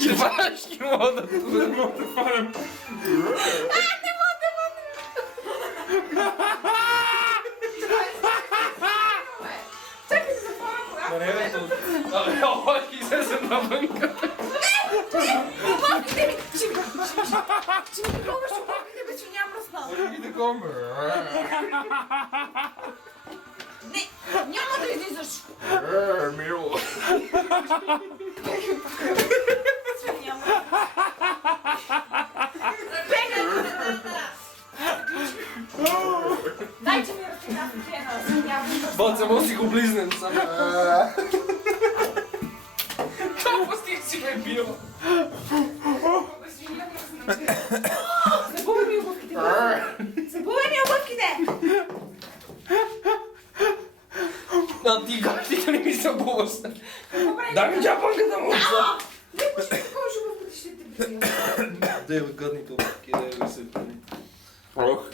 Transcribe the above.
Чи важкі мода тут? Czekaj, to Ale ochotki ze zębawynka. Чи мені пробуєш упаки тебе свиня проснула? Іди комер. Не можу зізеш. Міло. Свиня. Дайте мені розказати, свиня. Бо це мусик облизнеться. Та пустіть себе біло. Забули мені обувки тебе. Забули мені обувки де. А ти не місця бувався. Дай мені чапанка там уса. Не пошли такого, щоб обувки ти тебе. Де ви гадні то, кидаю висипані. Ох.